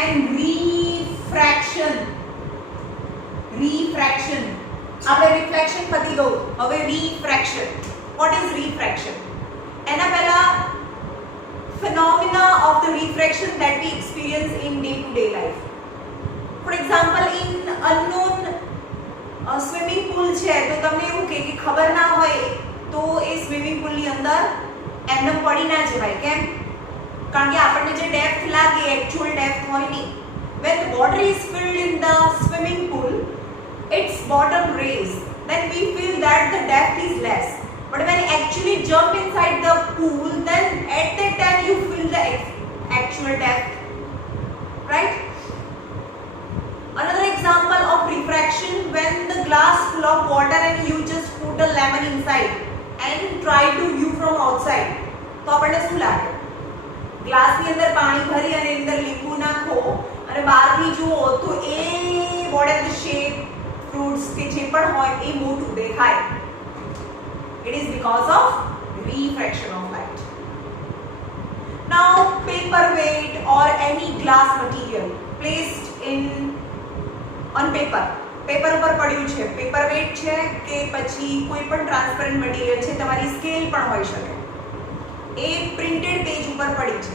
and refraction. Refraction. આપણે reflection પતી ગયું, હવે refraction. What is refraction? એના પહેલા phenomena of the refraction that we experience in day to day life. For example, in unknown swimming pool છે તો તમને એવું કે ખબર ના હોય તો એ સ્વિમિંગ પુલ ની અંદર એમને પડી ના જવાય. કેમ? કારણ કે આપણને જે ડેપ્થ લાગે એક્ચ્યુઅલ ડેપ્થ હોય નહીં. When the water is filled in the swimming pool, its bottom raised, then we feel that the depth is less. But when you actually jump inside the pool, then at that time you feel the actual depth. Right? Another example of refraction, when the glass full of water and you just put a lemon inside and try to view from outside, તો આપણને શું લાગે? Glass ની અંદર પાણી ભરી અને અંદર લીંબુ નાખો અને બહારથી જુઓ તો એ whatever the shape fruits કે જે પણ હોય એ મોટું દેખાય. It is because of refraction of light. Now, paperweight or any glass material placed on paper. Paper ઉપર પડ્યું છે, પેપરવેટ છે કે પછી કોઈ પણ ટ્રાન્સપરન્ટ મટીરિયલ છે, તમારી સ્કેલ પણ હોઈ શકે. એ પ્રિન્ટેડ પેજ ઉપર પડી છે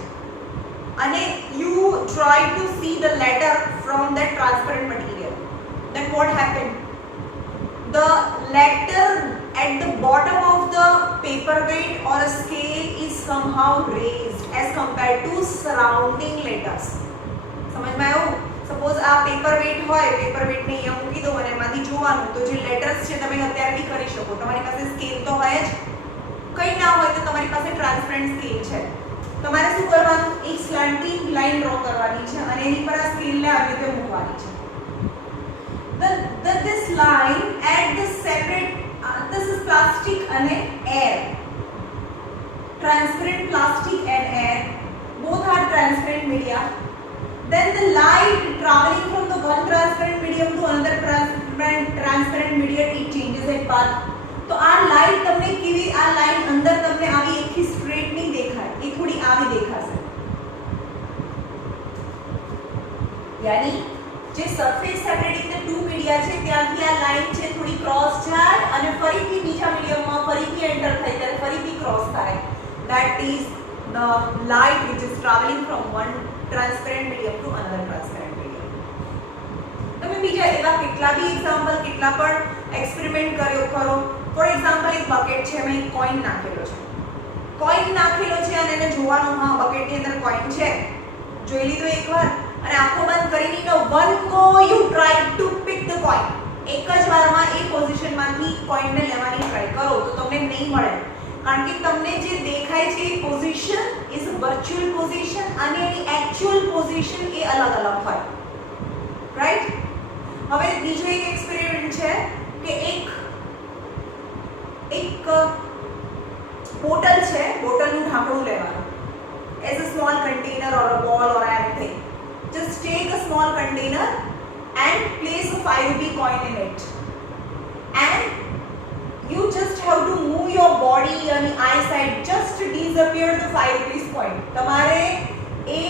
અને you try to see the letter from that transparent material. Then what happened? The letter at the bottom of the paperweight or a scale is somehow raised as compared to surrounding letters. समझ में आयो? Suppose आ paperweight હોય, પેપરવેટ ને અહીંયા મૂકી દો અને એમાંથી જોવાનું તો જે લેટર્સ છે તમે અત્યારે બી કરી શકો. તમારી પાસે સ્કેલ તો હોય જ, કંઈ ના હોય તો તમારી પાસે ટ્રાન્સપરન્ટ સ્કેલ છે. તમારે શું કરવાનું? એક સ્લાન્ટિંગ લાઈન ડ્રો કરવાની છે અને એની પર આ સ્કેલને આવી રીતે મૂકવાની છે. This line at the separate this is plastic and air. Transparent plastic and air both are transparent media. Then the light traveling from the one transparent medium to another transparent medium, it changes its path. તો આ light તમને કેવી, આ line અંદર તમને આવી એકથી straight નહીં દેખાય, એ થોડી આવી દેખાશે. યાની જે surface separating the two media છે ત્યાંથી આ લાઈન છે થોડી ક્રોસ જાય અને ફરીથી બીજા મીડિયમમાં ફરીથી એન્ટર થાય ત્યારે ફરીથી ક્રોસ થાય. That is the light which is traveling from one transparent medium to another transparent medium. તમે બીજા એવા કેટલા બી એક્ઝામ્પલ, કેટલા પણ એક્સપેરિમેન્ટ કર્યો કરો. ફોર એક્ઝામ્પલ, એક બકેટ છે, મેં એક કોઈન નાખેલો છે. કોઈન નાખેલો છે અને એને જોવાનું, હા બકેટની અંદર કોઈન છે, જોઈ લીધો એકવાર અને આંખો બંધ કરીને one go you try to pick the coin. એક જ વારમાં એ પોઝિશનમાંથી કોઈનને લેવાની ટ્રાય કરો તો તમને નહીં મળે. કારણ કે તમને જે દેખાય છે એ પોઝિશન ઇઝ વર્ચ્યુઅલ પોઝિશન અને એની એક્ચ્યુઅલ પોઝિશન એ અલગ અલગ હોય. રાઈટ? હવે બીજો એક એક્સપેરિમેન્ટ છે કે એક બોટલ છે, બોટલનું ઢાંકણું લેવાનું. એઝ અ સ્મોલ કન્ટેનર ઓર અ બોલ or anything. Just take a small container and place a 5 rupee coin in it. And you just have to move your body and eyesight just to disappear the 5 rupees coin. તમારે એ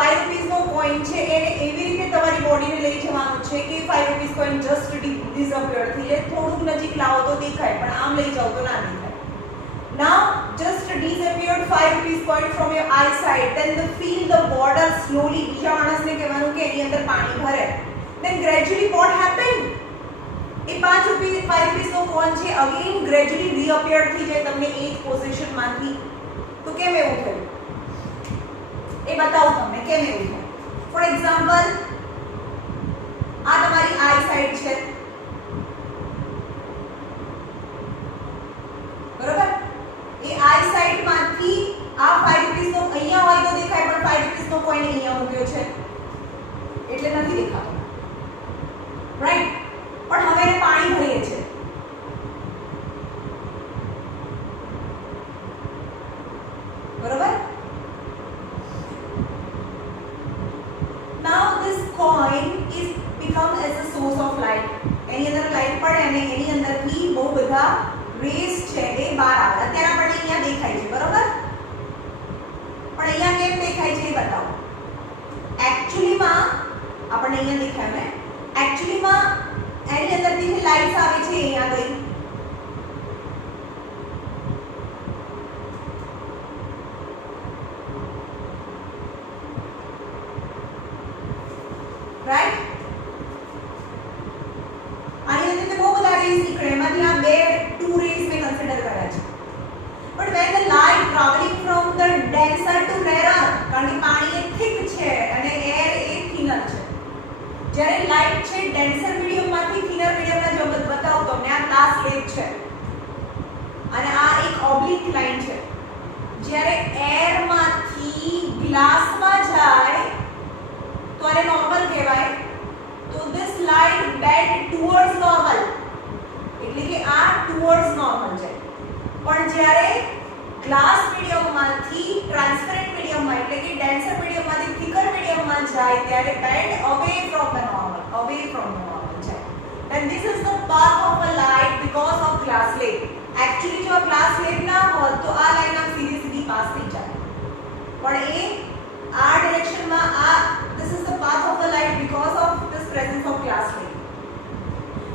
5 rupees નો coin છે એને એવી રીતે તમારી બોડીને લઈ જવાનું છે કે 5 rupees coin just disappear થઈ જાય. થોડુંક નજીક લાવો તો દેખાય પણ આમ લઈ જાઓ તો ના દેખાય. Now just disappeared 5 rupees coin from your eyesight. Then feel the border slowly. બીજા માણસને કહેવાનું કે એની અંદર પાણી ભરે. Then gradually what happened? એ 5 rupees નો કોઈન છે again gradually reappear થઈ જાય તમને એ જ પોઝિશન માંથી. તો કેમ એવું થયું એ બતાવું તમને કેમ એવું થયું. ફોર એક્ઝામ્પલ, આ તમારી આઈસાઇટ છે, બરોબર? એ આઈસાઇટ માંથી આ 5 રૂપીસ નો અહીંયા હોય તો દેખાય પણ 5 રૂપીસ નો કોઈન અહીંયા મૂક્યો છે એટલે નથી દેખાતો. રાઈટ? પણ હવે એને પાણી ભરીએ છે. બરોબર? Now this coin is become as a source of light. એની અંદર લાઈટ પડે અને એની અંદરથી બહુ બધા રેસ છે એ બહાર આવે. અત્યારે આપણે અહીંયા દેખાય છે, બરોબર? પણ અહીંયા કેમ દેખાય છે એ બતાવો. એકચ્યુઅલીમાં આપણને અહીંયા દેખાય ને એકચ્યુઅલીમાં એની અંદરથી જે લાઇટ્સ આવે છે અહીંયા ગઈ રાઈટ આની અંદર બહુ બધા રેઝ નીકળે એમાંથી આ બે ટુ રેઝ મેં કન્સિડર કર્યા છે but when the light traveling from the denser to rarer કારણ કે પાણી એ thick છે અને એર એ thinner છે જ્યારે લાઇટ છે ડેન્સર મીડિયમમાંથી થિનર મીડિયમમાં જો બતાવું તમને આ ગ્લાસ સ્લેબ છે અને આ એક ઓબ્લિક લાઇન છે જ્યારે એરમાંથી ગ્લાસમાં જાય તો આને નોર્મલ કહેવાય તો this light bend towards normal એટલે કે આ towards normal છે પણ જ્યારે ગ્લાસ મીડિયમમાંથી ટ્રાન્સપેરન્ટ મીડિયમમાં એટલે કે ડેન્સર મીડિયમમાંથી થિકર મીડિયમમાં જાય ત્યારે band away from the normal છે and this is the path of a light because of glass slab actually જો ગ્લાસ સ્લેબ ના હોત તો આ લાઈન આમ સીધી પાસ થઈ જાય પણ એ આ ડિરેક્શનમાં આ this is the path of a light because of this presence of glass slab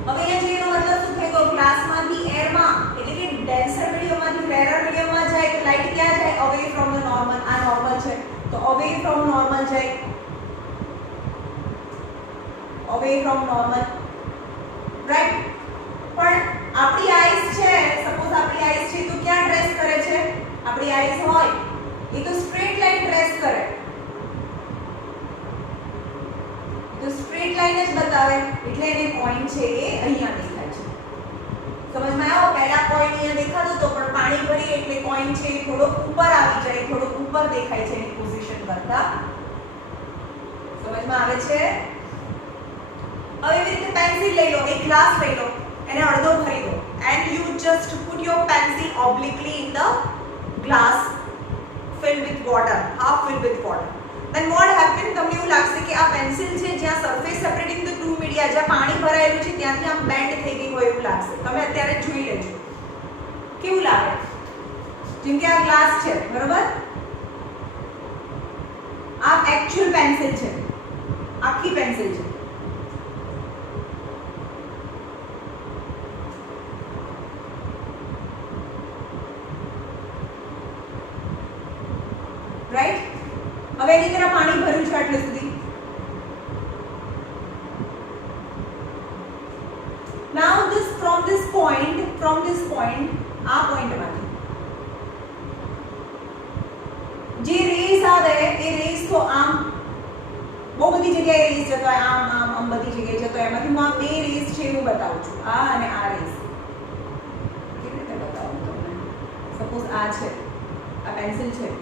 હવે અહીંયા જે એનો મતલબ શું થાય તો ગ્લાસમાંથી એરમાં એટલે કે ડેન્સર મીડિયમમાંથી રેરર મીડિયમમાં જાય તો લાઇટ ક્યાં જાય અવે ફ્રોમ ધ નોર્મલ આ નોર્મલ છે તો અવે ફ્રોમ નોર્મલ જાય અવે ફ્રોમ નોર્મલ રાઈટ પણ આપણી આઈસ છે સપોઝ આપણી આઈસ છે તો ક્યાં ટ્રેસ કરે છે આપણી આઈસ હોય એ તો સ્ટ્રેટ લાઈન ટ્રેસ કરે તો સ્ટ્રેટ લાઈન જ બતાવે એટલે એને પોઈન્ટ છે એ અહીંયા દેખાય છે સમજમાં આવ્યો પહેલા પોઈન્ટ અહીંયા દેખાતો તો પણ પાણી ભરી એટલે પોઈન્ટ છે એ થોડો ઉપર આવી જાય થોડો ઉપર દેખાય છે એની પોઝિશન કરતા સમજમાં આવે છે હવે એવી રીતે પેન્સિલ લઈ લો એક ગ્લાસ લઈ લો એને અડધો ભરી દો and you just put your pencil obliquely in the glass filled with water half filled with water then what happen તમને એવું લાગશે કે આ પેન્સિલ છે જ્યાં surface separating the two media જ્યાં પાણી ભરાયેલું છે ત્યાંથી આમ બેન્ડ થઈ ગઈ હોય એવું લાગશે તમે અત્યારે જોઈ લેજો કેવું લાગે જેમ કે આ ગ્લાસ છે બરોબર આ એક્ચ્યુઅલ પેન્સિલ છે આખી પેન્સિલ છે રાઈટ હવે એની અંદર પાણી ભર્યું છે આટલે સુધી now this from this point આ પોઈન્ટમાંથી જે રેઝ આવે એ રેઝ તો આમ બહુ બધી જગ્યાએ રેઝ જતો હોય આમ બધી જગ્યાએ જતો હોય એમાંથી હું આ બે રેઝ છે એવું બતાવું છું આ અને આ રેઝ કેવી રીતે બતાવું તમને સપોઝ આ છે આ પેન્સિલ છે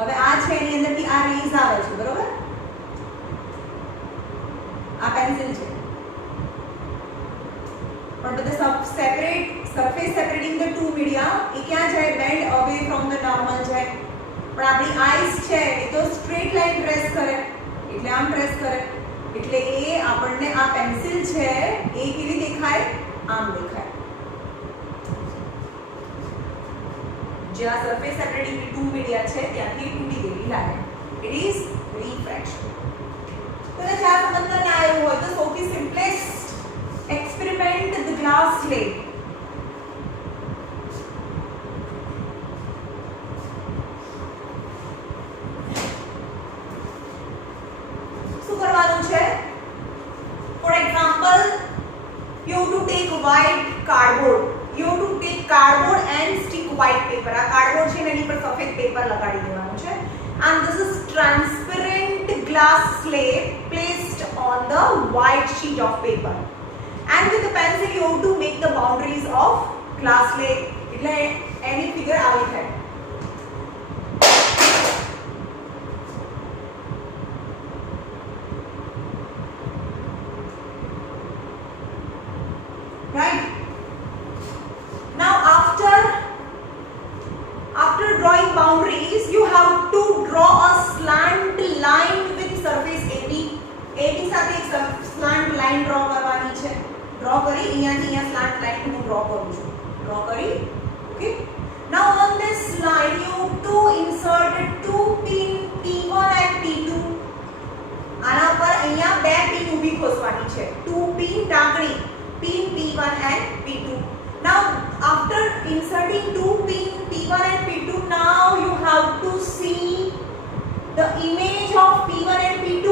હવે આ છે એની અંદરથી આ રેઝ આવે છે બરોબર આ પેન્સિલ છે પણ બધા separate surface separating the two media એ ક્યાં જાય band away from the normal જાય પણ આપણી આઈસ છે એ તો સ્ટ્રેટ લાઈન ટ્રેસ કરે એટલે આમ ટ્રેસ કરે એટલે એ આપણને આ પેન્સિલ છે એ કેવી દેખાય આમ દેખાય જ્યાં સરફેસ સેપરેટિંગ ટુ મીડિયા છે ત્યાંથી તૂટી ગયેલી લાગે ઇટ ઇઝ રિફ્રેક્શન તો ચાર સમજતા ના આવ્યું હોય તો સૌથી simplest experiment the glass slab શું કરવાનું છે for example you to take white cardboard you have to take cardboard and stick white paper આ cardboard છે એની પર સફેદ પેપર લગાડી દેવાનું છે and this is transparent glass slab placed on the white sheet of paper and with the pencil you have to make the boundaries of glass slab એટલે એની figure આવી થાય right now after drawing boundaries you have to draw a slant line with surface AB સાથે એક slant line line draw કરવાની છે. Draw કરી અહીંયાથી અહીંયા સ્લાન્ટ લાઈન હું ડ્રો કરું છું. ડ્રો કરી. Okay. Now on this line you have to insert two pin P1 and P2. આના ઉપર અહીંયા બે પિન ઊભી ખોસવાની છે. two pin ટાંકણી pin P1 and P2. Now after inserting two pin P1 and P2, now you have to see the image of P1 and P2.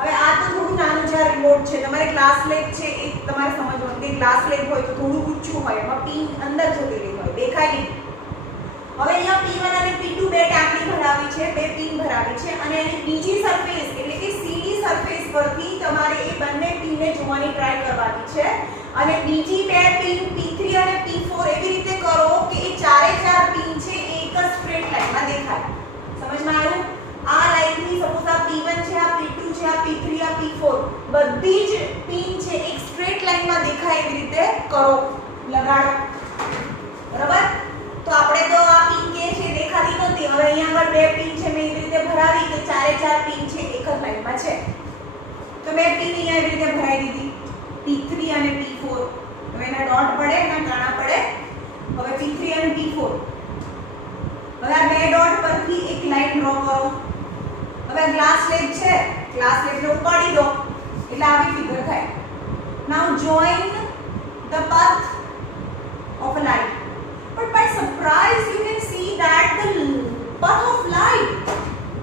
હવે આ તો થોડું નાનું છે, રિમોટ છે. તમારે ગ્લાસ લેબ છે એ તમારે સમજવાનું કે ગ્લાસ લેબ હોય તો થોડું ઊંચું હોય, એમાં પિન અંદર જતી રહી હોય, દેખાય નહીં. હવે અહીંયા P1 અને P2 બે ટાંકણી ભરાવી છે, બે પિન ભરાવી છે અને એની બીજી સરફેસ એટલે કે સીડી સરફેસ પરથી તમારે એ બંને પિનને જોવાની ટ્રાય કરવાની છે અને બીજી બે પિન P3 અને P4 એવી રીતે કરો કે એ ચારે ચાર પિન છે એ એક જ સ્ટ્રેટ લાઈનમાં દેખાય. સમજમાં આવ્યું? આ લાઈનથી સપોઝ આ P1 છે, આ P2 છે, આ P3, આ P4 બધી જ પિન છે એક સ્ટ્રેટ લાઈનમાં દેખાય એવી રીતે કરો, લગાડો. બરાબર? તો આપણે તો આ પિન કે છે દેખાતી નહોતી, હવે અહીંયા આગળ બે પિન છે મેં એવી રીતે ભરાવી કે ચારે ચાર પિન છે એક જ લાઈનમાં છે. તો બે પિન અહીંયા એવી રીતે ભરાઈ દીધી P3 અને P4. હવે એના ડોટ પડે, એના કાણા પડે. હવે P3 અને P4. હવે આ બે ડોટ પરથી એક લાઈન ડ્રો કરો. હવે ગ્લાસ સ્લેબ છે, ગ્લાસ સ્લેબને ઉપાડી દો એટલે આવી ફિગર થાય. નાઉ join the path of a light. But by surprise you can see that the path of light.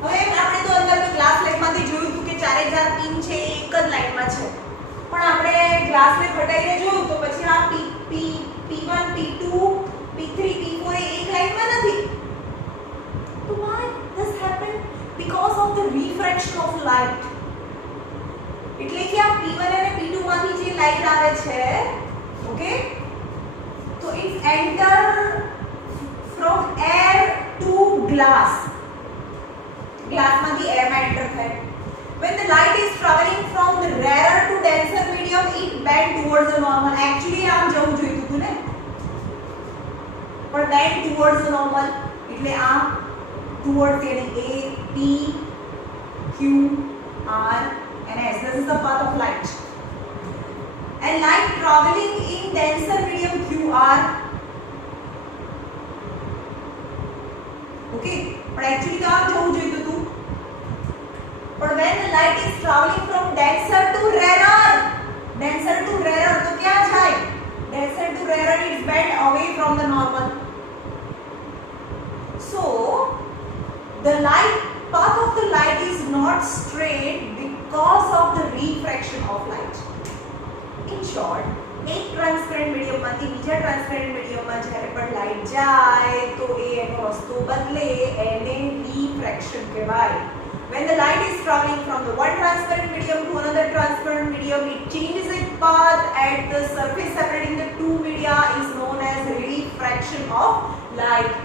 હવે આપણે તો અંદર ગ્લાસ સ્લેબમાંથી જોયું હતું કે ચારે ચાર પિન છે એ એક જ લાઈનમાં છે, પણ આપણે ગ્લાસ સ્લેબ હટાવીને જોયું તો પછી આ P1 P2 P3 P4 એ એક લાઈનમાં નથી. તો why this happened? Because of the refraction of light. એટલે કે આ P1 અને P2 માંથી જે લાઈટ આવે છે, okay, so it enter from air to glass. Glass માંથી air માં enter થાય. When the light is traveling from the rarer to denser medium, it bend towards the normal. Actually આમ જવું જોઈતું હતું ને, પણ bend towards the normal એટલે આમ towards yani A P Q R and S. This is the path of light. And light traveling in denser medium QR. Okay, but actually તો આમ જવું જોઈતું હતું. But when the light is traveling from denser to rarer તો ક્યાં જાય? Denser to rarer it bend away from the normal. So the path of the light is not straight because of the refraction of light. In short, એક transparent મીડિયમમાંથી બીજા transparent મીડિયમમાં જ્યારે પણ light જાય તો એનો રસ્તો બદલે એને રિફ્રેક્શન કહેવાય. When the light is traveling from the one transparent medium to another transparent medium, it changes its path at the surface separating the two media is known as refraction of light.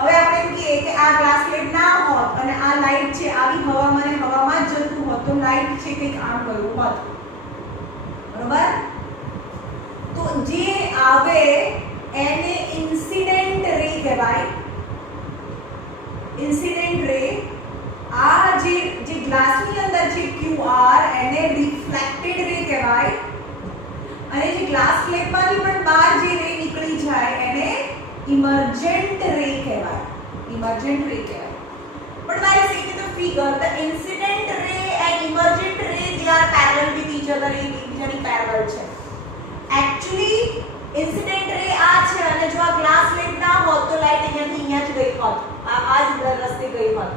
હવે આપણે એમ કહીએ કે આ glass slab ના હોત અને આ light છે આવી હવામાં ને હવામાં જ જતું હોત તો લાઈટ છે કંઈક આમ ગયું હોત. બરોબર? તો જે આવે એને ઇન્સિડેન્ટ રે કહેવાય. ઇન્સિડેન્ટ રે આ જે ગ્લાસની અંદર છે QR એને રિફ્લેક્ટેડ રે કહેવાય અને જે ગ્લાસ સ્લેબમાંથી પણ બહાર જે રે નીકળી જાય એને emergent ray કહેવાય. emergent ray કહેવાય. But when I see in the figure, the incident ray and emergent ray, they are parallel with each other. એકબીજાની parallel છે. Actually incident ray આ છે અને જો આ ગ્લાસ સ્લેબ ના હોત તો લાઈટ અહીંયાથી અહીંયા જ ગઈ હોત, આ જ રસ્તે ગઈ હોત.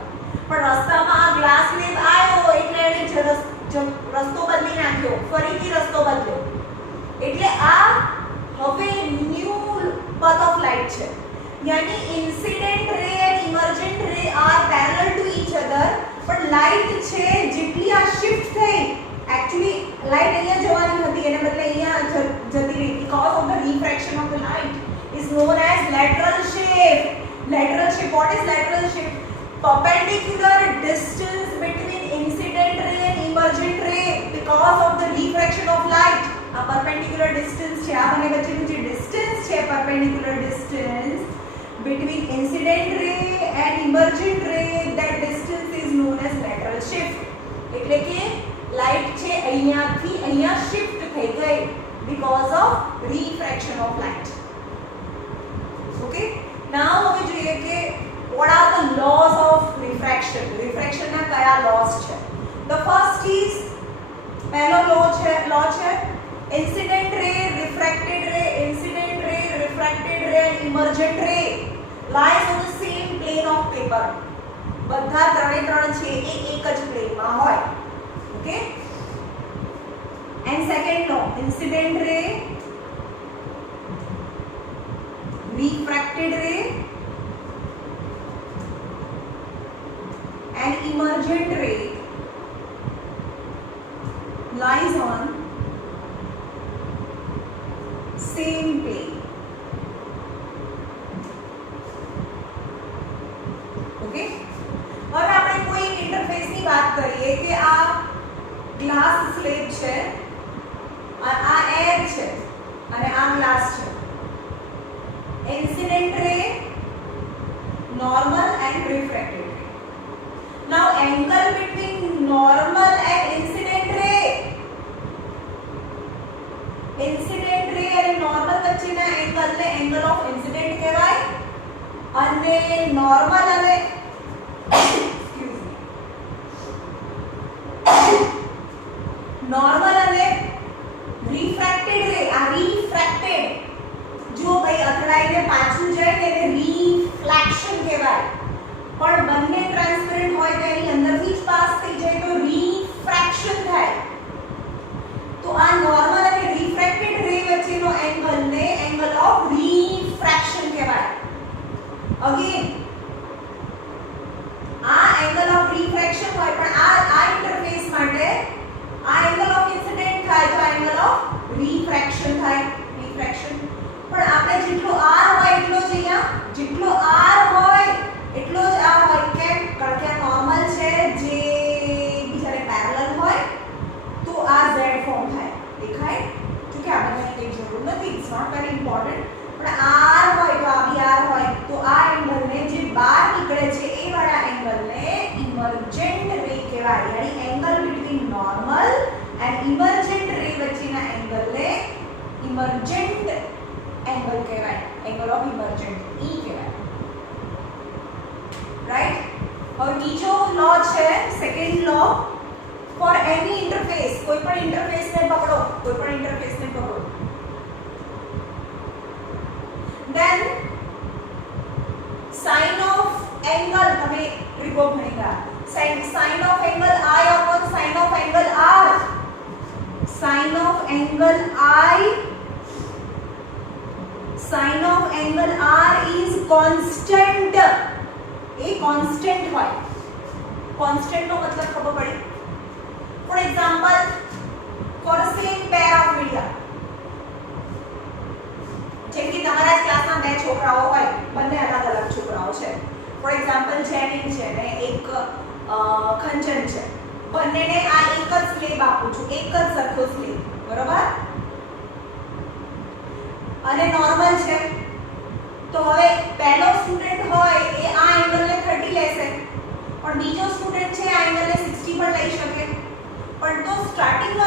પણ રસ્તામાં આ ગ્લાસ સ્લેબ આવ્યો એટલે એને રસ્તો બદલી નાખ્યો, ફરીથી રસ્તો બદલ્યો. એટલે આ હવે ન્યૂ path of light છે. यानी incident ray and emergent ray are parallel to each other, but light છે જેટલી આ shift થઈ, actually light અહીંયા જવાની હતી એને બદલે અહીંયા જતી રહી. Because of the refraction of the light is known as lateral shift. Lateral shift. What is lateral shift? Perpendicular distance between incident ray and emergent ray because of the refraction of light. આ perpendicular distance છે, આ બંને વચ્ચેનું જે distance છે, perpendicular distance between incident ray and emergent ray, that distance is known as lateral shift. એટલે કે light છે અહીંયાથી અહીંયા શિફ્ટ થઈ ગઈ because of refraction of light. Okay, now હવે જોઈએ કે what are the laws of refraction. refraction ના કયા laws છે? the first is પહેલો law છે incident ray, refracted ray, incident ray, refracted ray and emergent ray lies on the same plane of paper. બધા ત્રણ છે એ એક જ પ્લેનમાં હોય. Okay, and second law, incident ray, refracted ray and emergent ray lies on same plane. Okay, હવે આપણે કોઈ ઇન્ટરફેસ ની વાત કરીએ કે આ ગ્લાસ સ્લેબ છે, આ એર છે અને આ ગ્લાસ છે. incident ray, normal and refracted ray. now angle between normal and incident ray અને normal વચ્ચેના એંગલને એંગલ ઓફ ઇન્સિડન્ટ કહેવાય અને normal અને નોર્મલ અને રિફ્રેક્ટેડ રે, આ રિફ્રેક્ટેડ જો ભાઈ અથડાઈને પાછું જાય ને એને રિફ્લેક્શન કહેવાય, પણ બંને ટ્રાન્સપેરન્ટ હોય તો એની અંદરથી જ પાસ થઈ જાય તો રિફ્રેક્શન થાય. તો આ નોર્મલ અને રિફ્રેક્ટેડ રે વચ્ચેનો એંગલને એંગલ ઓફ રિફ્રેક્શન કહેવાય. અગેન આ એંગલ ઓફ રિફ્રેક્શન હોય પણ આ ઇન્ટરફેસ માટે આ એંગલ ઓફ ઇન્સિડન્ટ થાય તો એંગલ ઓફ રિફ્રેક્શન થાય, રિફ્રેક્શન. પણ આપણે જેટલો r હોય એટલો જ અહીંયા, જેટલો r હોય એટલો જ આ હોય. કેમ? કારણ કે આ નોર્મલ છે જે બીજાને પેરેલલ હોય તો આ z ફોર્મ થાય, દેખાય? જો કે આ બધાની કંઈ જરૂર નથી, ઇટ્સ નોટ વેરી ઇમ્પોર્ટન્ટ. પણ r હોય તો આ બી r હોય તો આ એંગલને જે બહાર નીકળે છે એ વાળા એંગલને ઇમર્જન્ટ રે કહેવાય. યાની એંગલ બિટવીન નોર્મલ એન્ડ ઇમર્જન્ટ રે વચ્ચેના એંગલને ઇમર્જન્ટ એંગલ કહેવાય, એંગલ ઓફ ઇમર્જન્ટ E કહેવાય. રાઈટ? હવે બીજો લો છે સેકન્ડ લો, ફોર એની ઇન્ટરફેસ, કોઈ પણ ઇન્ટરફેસને પકડો, then sin of angle, તમે ટ્રિકો ભણી ગયા, sin of angle I upon sin of angle R. sin of angle I, sin of angle R is constant. A constant હોય. constant નો મતલબ ખબર પડી? for example, for same pair of media, જેમ કે તમારા ક્લાસમાં બે છોકરાઓ હોય, બંને અલગ અલગ છોકરાઓ છે. ફોર એક્ઝામ્પલ જેનિન છે ને એક ખંચન છે, બંનેને આ એક જ સ્લેબ આપું છું, એક જ સરખો સ્લેબ, બરોબર? અને નોર્મલ છે તો હવે પહેલો સ્ટુડન્ટ હોય એ આ એંગલને 30 લેશે, પણ બીજો સ્ટુડન્ટ છે આ એંગલને 60 પણ લઈ શકે. પણ તો સ્ટાર્ટિંગનો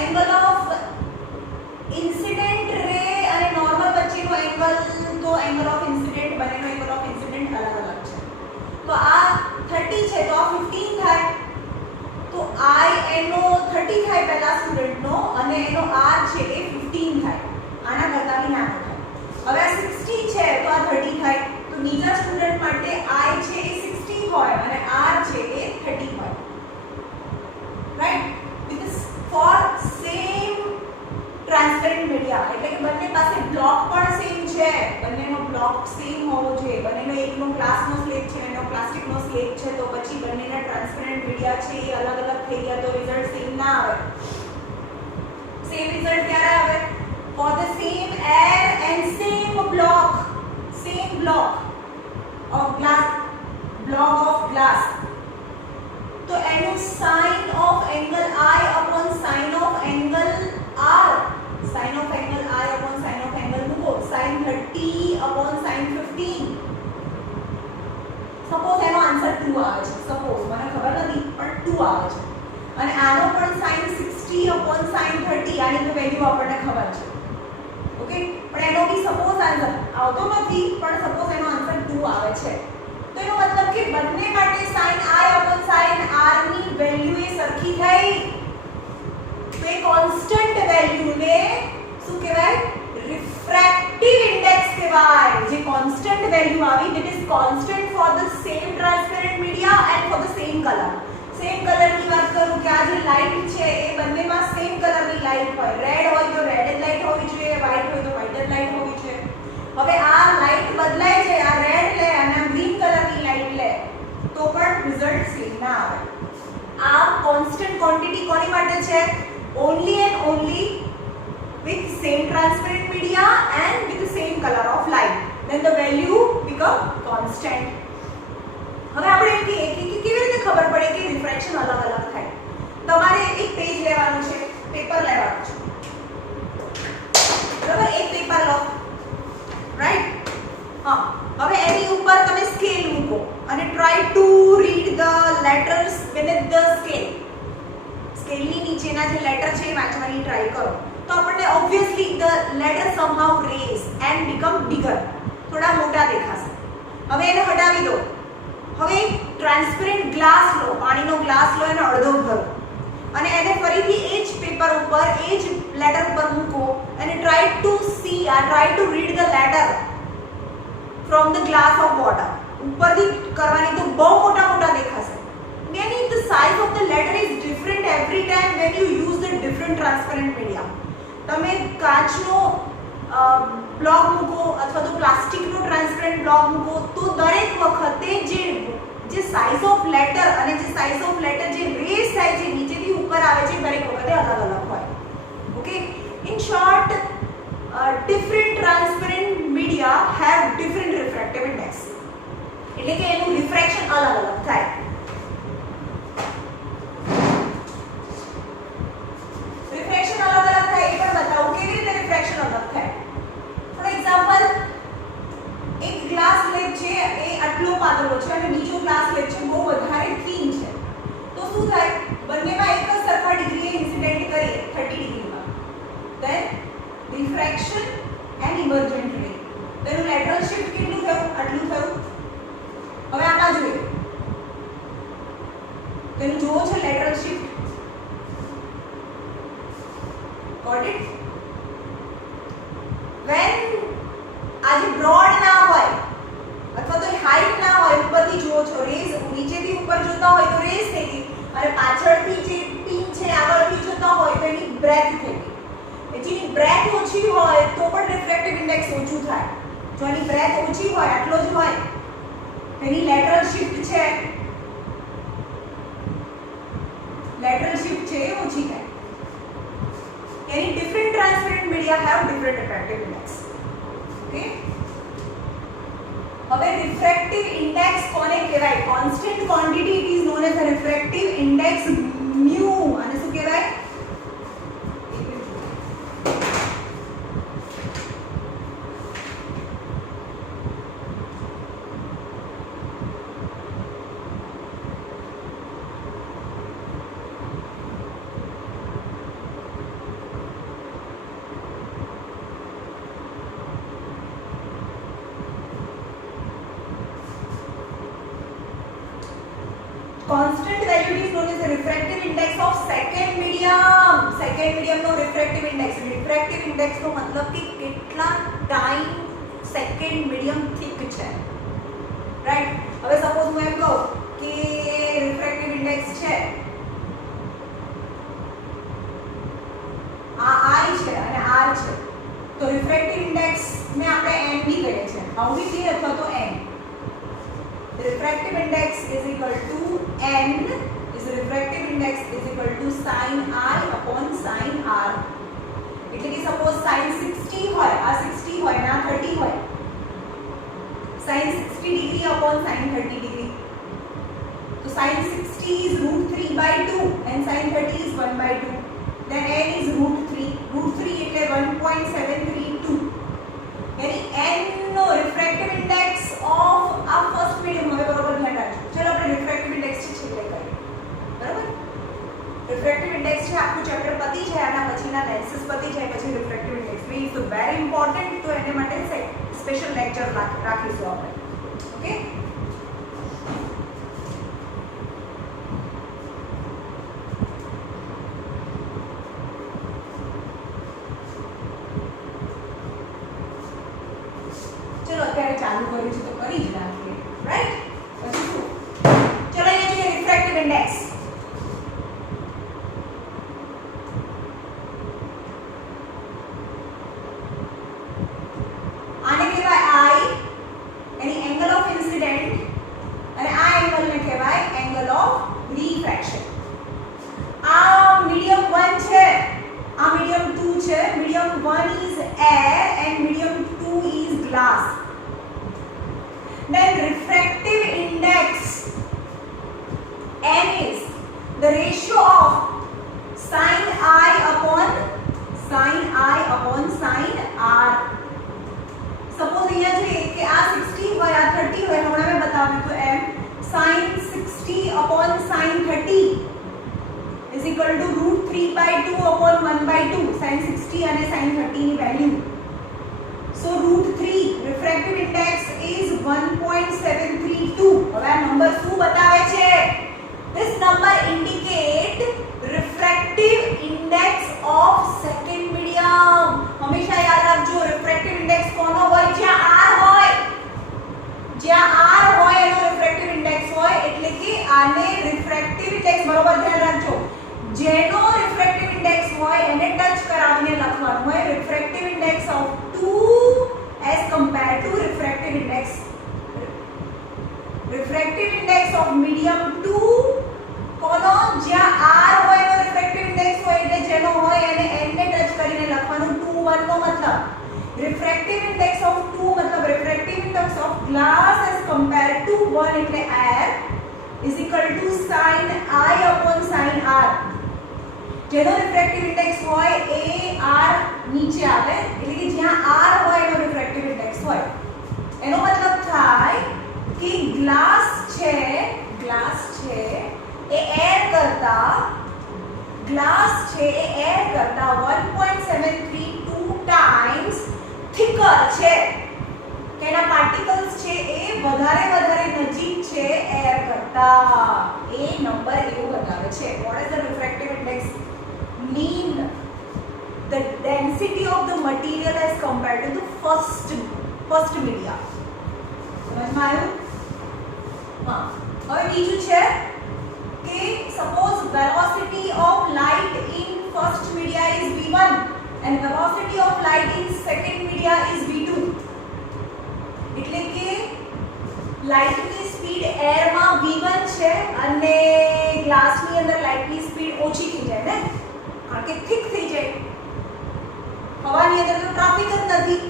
એંગલ ઓફ ઇન્સિડન્ટ રે અને નોર્મલ વચ્ચેનો એંગલ, તો એંગલ ઓફ ઇન્સિડન્ટ, બંનેનો એંગલ ઓફ ઇન્સિડન્ટ અલગ અલગ છે. તો આ 30 છે તો આ 15 થાય, તો I એનો 30 થાય પહેલા સ્ટુડન્ટનો અને એનો R છે એ 15 થાય, આના કરતા બી નાનો થાય. હવે આ 60 છે તો આ 30 થાય, તો બીજા સ્ટુડન્ટ માટે I છે એ 60 હોય અને R છે એ 30 હોય. Right? Because for same transparent media, એટલે કે બંને પાસે બ્લોક પણ સેમ છે, બંનેનો બ્લોક સેમ હોવો જોઈએ, બંનેનો એકનો ગ્લાસનો સ્લેબ છે એનો પ્લાસ્ટિકનો સ્લેબ છે, તો પછી બંનેના ટ્રાન્સપેરન્ટ મીડિયા છે એ અલગ અલગ થઈ ગયા તો રિઝલ્ટ સેમ ના આવે. સેમ રિઝલ્ટ ક્યારે આવે? for the same air and same block of glass. તો એનું sin of angle I upon sin of angle R, sin of angle I upon sin of angle મૂકો, sin 30 upon sin 15. સપોઝ એનો answer 2 આવે છે, suppose મને ખબર નથી પણ 2 આવે છે, અને આનો પણ પણ sin 60/sin 30 આની તો વેલ્યુ આપણને ખબર છે. ઓકે, પણ એનો બી સપોઝ આન્સર આવતો નથી, પણ સપોઝ એનો આન્સર 2 આવે છે, તો એનો મતલબ કે બંને માટે sin i/sin r ની વેલ્યુ એ સરખી થઈ. તો એ કોન્સ્ટન્ટ વેલ્યુ ને શું કહેવાય? રિફ્રેક્ટિવ ઇન્ડેક્સ કહેવાય. જે કોન્સ્ટન્ટ વેલ્યુ આવી, that is constant for the same transparent media and for the same color. Same colour ની વાત કરું કે આ જે લાઈટ છે એ બંનેમાં સેમ કલરની લાઈટ હોય. રેડ હોય તો રેડ જ લાઈટ હોવી જોઈએ, વ્હાઈટ હોય તો વ્હાઈટ જ લાઈટ હોવી જોઈએ. હવે આ લાઈટ બદલાય છે, આ રેડ લે અને આ ગ્રીન કલરની લાઈટ લે તો પણ રિઝલ્ટ સેમ ના આવે. આ કોન્સ્ટન્ટ ક્વોન્ટિટી કોની માટે છે? only and only with same transparent media and with the same color of light, then the value become constant. હવે આપણે એમ કહીએ કે કેવી રીતે ખબર પડે કે રિફ્રેક્શન અલગ અલગ થાય? તમારે એક પેજ લેવાનું છે, પેપર લેવાનું છે, બરાબર? એક પેપર લો, રાઈટ? હા, હવે એની ઉપર તમે સ્કેલ મૂકો અને try to read the letters beneath the scale. સ્કેલની નીચેના જે લેટર છે એ વાંચવાની ટ્રાય કરો તો આપણને obviously the letter somehow raise and become bigger, થોડા મોટા દેખાશે. હવે એને હટાવી દો. હવે ટ્રાન્સપેરન્ટ ગ્લાસ લો, પાણીનો ગ્લાસ લો, એને અડધો ભરો અને એને ફરીથી એ જ પેપર ઉપર એ જ લેટર ઉપર મૂકો અને try to read the letter from the glass of water. ઉપરથી કરવાની તો બહુ મોટા મોટા દેખાશે. Meaning the size of the letter is different every time when you use the different transparent media. તમે કાચનો બ્લોક મૂકો અથવા તો પ્લાસ્ટિકનો ટ્રાન્સપેરન્ટ બ્લોક મૂકો તો દરેક વખતે જે સાઇઝ ઓફ લેટર અને જે સાઇઝ ઓફ લેટર જે રેસ થાય છે નીચેથી ઉપર આવે છે દરેક વખતે અલગ અલગ હોય. Okay, in short different transparent media have different refractive index. એટલે કે એનું રિફ્રેક્શન અલગ અલગ થાય. રિફ્રેક્શન અલગ અલગ થાય એ પણ બતાવું કેવી રીતે રિફ્રેક્શન અલગ થાય. ફોર એક્ઝામ્પલ, એક ગ્લાસ સ્લેબ છે એ આટલો પાતળો છે અને બીજો ગ્લાસ સ્લેબ છે બહુ વધારે થીન છે, તો શું થાય? બંનેમાં એક જ સરખા ડિગ્રીએ ઇન્સિડેન્ટ કરીએ 30 ડિગ્રીમાં, then રિફ્રેક્શન એન્ડ ઇમર્જન્ટ રે. તેનું લેટરલ શિફ્ટ કેટલું થયું? આટલું થયું. હવે આમાં જોઈએ, તેનું જોવો છે lateral shift. Got it? When આજે બ્રોડ ના હોય અથવા તો હાઈટ ના હોય, ઉપરથી જુઓ છો રેઝ, નીચેથી ઉપર જોતા હોય તો રેઝ થઈ ગઈ અને પાછળથી જે પિન છે આગળથી જોતા હોય તો એની બ્રેથ થઈ ગઈ. જેની બ્રેથ ઓછી હોય તો પણ રિફ્રેક્ટિવ ઇન્ડેક્સ ઓછું થાય. જો એની બ્રેથ ઓછી હોય, આટલો જ હોય, એની લેટરલ શિફ્ટ છે એ ઓછી થાય. Any different transparent media have different refractive index. Okay? હવે refractive index કોને કહેવાય? Constant quantity it is known as a refractive index mu. અને શું કહેવાય? Constant value is known as the refractive index of second medium. Second medium no refractive index. Refractive index નો મતલબ કે કેટલા time second medium thick છે, right? હવે suppose હું એમ કહું કે refractive index છે આ I છે અને R છે, તો refractive index ને આપણે n બી કહીએ છીએ. હાઉ બી કહીએ અથવા તો n. The refractive index is equal to n is refractive index is equal to sin I upon sin R. એટલે કે સપોઝ sin 60 હોય, આ 60 હોય ને આ 30 હોય, sin 60 degree upon sin 30 degree, તો sin 60 is √3/2 and sin 30 is 1/2, then n is √3 એટલે 1.732. यानी n no refractive index of આ ફર્સ્ટ મીડિયમ. હવે બરોબર ધ્યાન રાખજો. ચલો આપણે રિફ્રેક્ટિવ ઇન્ડેક્સ છે છેલ્લે કરીએ, બરાબર? રિફ્રેક્ટિવ ઇન્ડેક્સ પછી આખું ચેપ્ટર પતી જાય આના પછીના લેન્સીસ પતી જાય પછી refractive index is very important તો એને માટે સ્પેશિયલ લેક્ચર રાખીશું આપણે ઓકે ચલો અત્યારે ચાલુ કર્યું છે તો કરી જ નાખીએ રાઈટ પછી શું ચલો અહીંયા જોઈએ રિફ્રેક્ટિવ ઇન્ડેક્સ આને કહેવાય I any angle of incident અને આ એંગલને કહેવાય એંગલ ઓફ રિફ્રેક્શન આ મીડિયમ 1 છે આ મીડિયમ 2 છે medium 1 is air and medium 2 is glass then refractive index n is the ratio of sin I upon sin r suppose અહીંયા જોઈએ કે આ 60 હોય આ 30 હોય હમણાં મેં બતાવ્યું તો એમ sin 60 upon sin 30 is equal to √3/2 upon 1/2 sin 60 અને sin 30 ની value so √3 refractive index is 1.732 હવે આ નંબર શું બતાવે છે this number indicate refractive index of second medium હંમેશા યાદ રાખજો refractive index કોનો હોય જ્યાં r હોય એનો refractive index હોય એટલે કે આને refractive index બરોબર ધ્યાન રાખજો જેનો refractive index હોય એને ટચ કરાવીને લખવાનું હોય refractive index of 2 as compared to refractive index of medium 2 કોનો જ્યાં r હોય એનો refractive index હોય એટલે જેનો હોય એને n ને ટચ કરીને લખવાનું 2 1 નો મતલબ refractive index of 2 मतलब refractive index of glass as compared to 1 એટલે air is equal to sin I upon sin r જેનો refractive index હોય એ r નીચે આવે એટલે કે જ્યાં r હોય એનો refractive index હોય એનો મતલબ થાય કે ગ્લાસ છે એ એર કરતા 1.732 times thicker છે કે એના પાર્ટિકલ્સ છે એ વધારે નજીક છે એર કરતા એ નંબર એવું બતાવે છે what is the refractive index mean the density of the material as compared to the first media સમજમાં આવ્યું હા હવે બીજું છે કે suppose velocity of light in first media is v1 and velocity of light in second media is v2 એટલે કે light ની સ્પીડ એર માં v1 છે અને ગ્લાસ ની અંદર લાઈટ ની સ્પીડ ઓછી થઈ જાય ને કારણ કે થિક થઈ જાય હવાની અંદર તો ટ્રાફિક જ નથી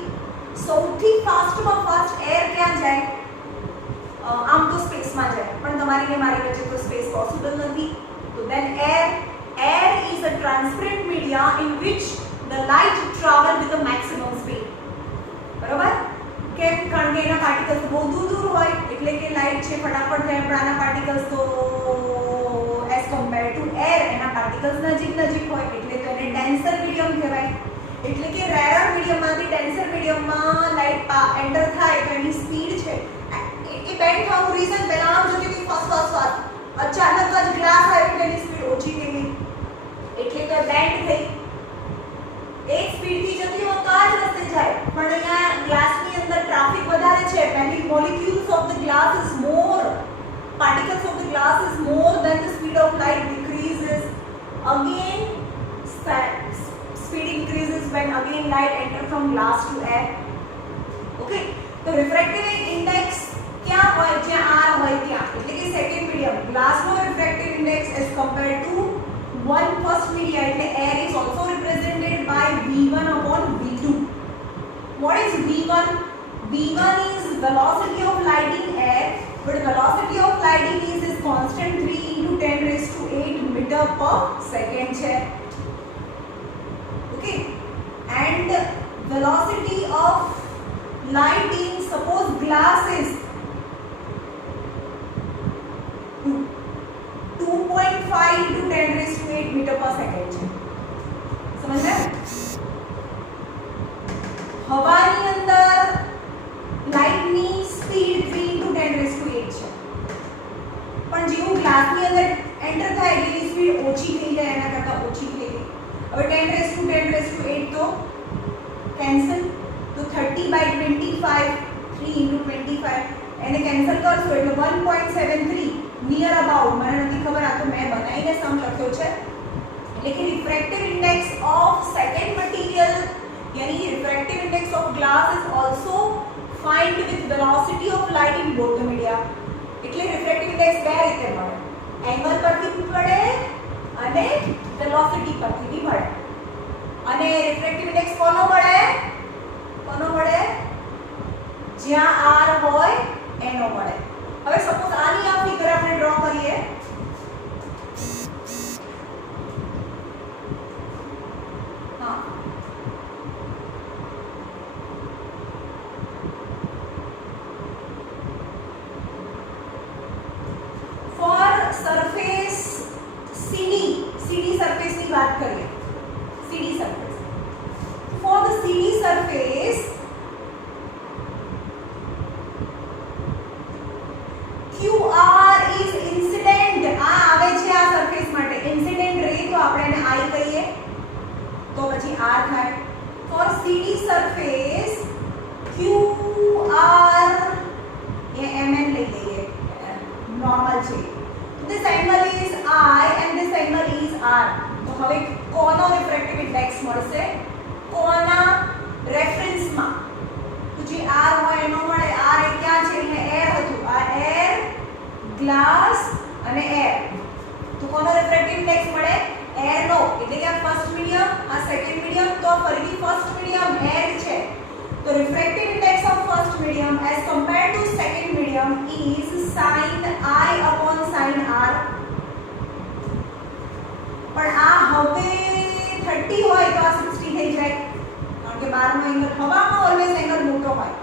સૌથી ફાસ્ટમાં ફાસ્ટ એર ક્યાં જાય આમ તો સ્પેસમાં જાય પણ તમારી ને મારી વચ્ચે તો સ્પેસ પોસિબલ નથી તો then air is a transparent media in which the light travel with a maximum speed બરાબર કેમ કારણ કે એના પાર્ટિકલ્સ બહુ દૂર હોય એટલે કે લાઈટ છે ફટાફટ જાય પણ આના પાર્ટિકલ્સ તો as compared to air એના પાર્ટિકલ્સ નજીક હોય એટલે તો એને ડેન્સર મીડિયમ કહેવાય એટલે કે રેરર મીડિયમમાંથી ડેન્સર મીડિયમમાં લાઈટ એન્ટર થાય તો એની સ્પીડ છે એ બેન્ડ થવાનું રીઝન પહેલા આમ જતી હતી ફાસ્ટ અચાનક જ ગ્લાસ આવ્યો એટલે એની સ્પીડ ઓછી થઈ ગઈ એટલે તો બેન્ડ થઈ એક સ્પીડ થી જતી હોય તો આ જ રસ્તે જાય પણ અહીંયા ગ્લાસની અંદર ટ્રાફિક વધારે છે પહેલી molecules of the glass is more particles of the glass is more than the speed of light decreases again speed increases when again light enter from glass to air okay તો refractive index क्या હોય જ્યાં r હોય ત્યાં એટલે કે second medium glass no refractive index as compared to one first media એટલે air is also represented by v1 upon v2 what is v1 is velocity of light in air but velocity of light is constant 3 into 10 raised to 8 meter per second છે okay and velocity of light in suppose glass is 2.5 into 10 raised to 8 meter per second છે હવાની અંદર લાઇટની speed 3 × 10⁸ છે, પણ જેવું ગ્લાસની અંદર enter થાય એટલે એની સ્પીડ ઓછી થઈ જાય, એના કરતાં ઓછી થઈ ગઈ. હવે 10⁻10⁸ તો કેન્સલ, તો 30/25 3 × 25 એને કેન્સલ કરશો એટલે 1.73 નિયર અબાઉટ, મને નથી ખબર, આ તો મેં બનાવીને સમ લખ્યો છે. એટલે કે refractive index of second material यानी refractive index of glass is also find with velocity of light in both the media. એટલે refractive index બે રીતે મળે, એંગલ પરથી બી મળે અને વેલોસિટી પરથી બી મળે. અને refractive index કોનો મળે? જ્યાં r હોય એનો મળે. હવે સપોઝ આની આ ફિગર આપણે ડ્રો કરીએ. સરફેસ CD સરફેસ ની વાત કરીએ. CD surface, for the CD surface QR is incident. આ આવે છે આ સરફેસ માટે ઇન્સિડન્ટ રે, તો આપણે એને I કહીએ તો પછી R થાય. ફોર CD સરફેસ QR એ MN લઈ લઈએ, નોર્મલ છે. This angle is I and this angle is R. તો હવે કોનો રિફ્રેક્ટિવ ઇન્ડેક્સ મળશે? કોના રેફરન્સમાં? તો જે R હોય એનો મળે. R એ ક્યાં છે? અહીંયા એર હતું, આ એર, ગ્લાસ અને એર. તો કોનો રિફ્રેક્ટિવ ઇન્ડેક્સ મળે? એર નો. એટલે કે આ ફર્સ્ટ મીડિયમ, આ સેકન્ડ મીડિયમ, તો ફરીથી ફર્સ્ટ મીડિયમ એર છે. તો refractive index of first medium as compared to second medium is sin I upon sin R. પણ આ હવે 30 હોય તો આ 60 થઈ જાય, કારણ કે 12 નો એંગલ, હવામાં ઓલવેઝ એંગલ મોટો હોય.